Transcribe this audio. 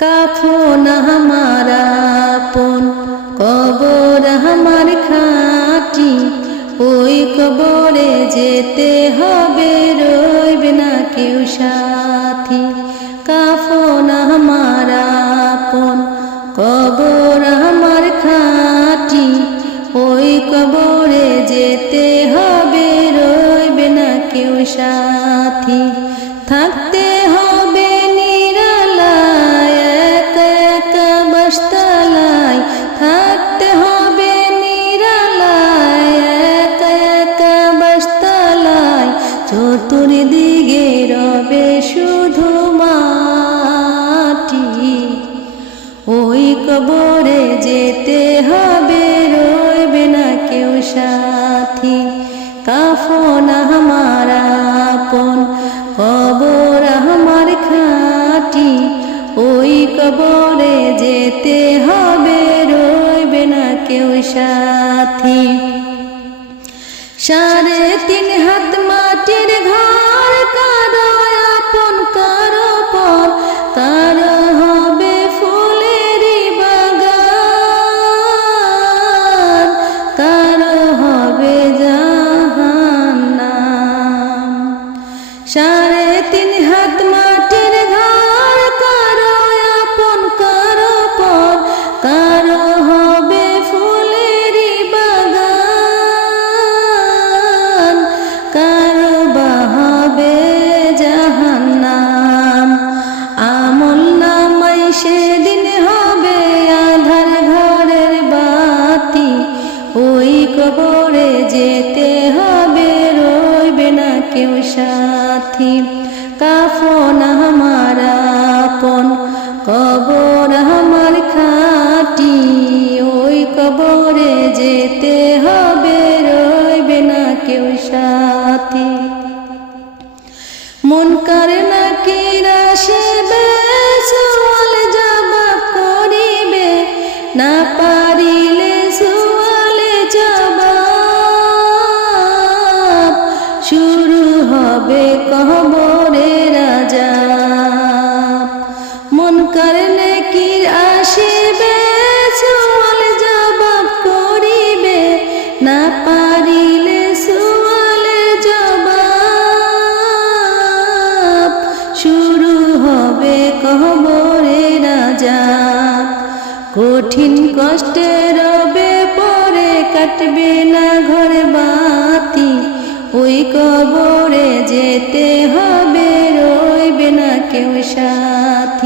কাফন আমার আপন, কবর আমার খাঁটি, ওই কবরে যেতে হবে, রইবে না কেউ সাথী। কাফন আমার আপন, কবর আমার খাঁটি, ওই কবরে যেতে হবে, রইবে না কেউ সাথী। থাকতে হবে নিরালায়, একা একা বাসতালায়, থাকতে হবে নিরালায়, একা একা বাসতালায়, চতুর্দিকে রবে শুধু মাটি, ওই কবরে যেতে হবে, রইবে না কেউ সাথী। কাফন আমার আপন, কবর আমার খাঁটি, ওই কবরে যেতে হবে, রইবে না কেউ সাথী। 3.5 হাত মাটির ঘর, কারো আপন কারো পর, কারো হবে ফুলেরই বাগান, কারো হবে জাহান্নাম। 3.5 হাত মাটির ঘর, কারো আপন কারো পর, কারো হবে ফুলেরই বাগান, কারো বা হবে জাহান্নাম। আমল নামাই সেদিন হবে আঁধার ঘরের বাতি, ওই কবরে যেতে হবে, রইবে না কেউ সাথী। কাফন আমার আপন, কবর আমার খাঁটি, ওই কবরে যেতে হবে, রইবে না কেউ সাথী। মুনকার নাকির আসিবে, সওয়াল জবাব করিবে, না পারিলে সওয়ালে জবাব, শুরু হবে কবরের আযাব। মুনকার নাকির আসিবে, সওয়াল জবাব করিবে, না পারিলে সওয়ালে জবাব, শুরু হবে কবরের আযাব। কঠিন কষ্টে রবে পরে, কাটবে না ঘর বাতি, ওই কবরে যেতে হবে, রইবে না কেউ সাথী।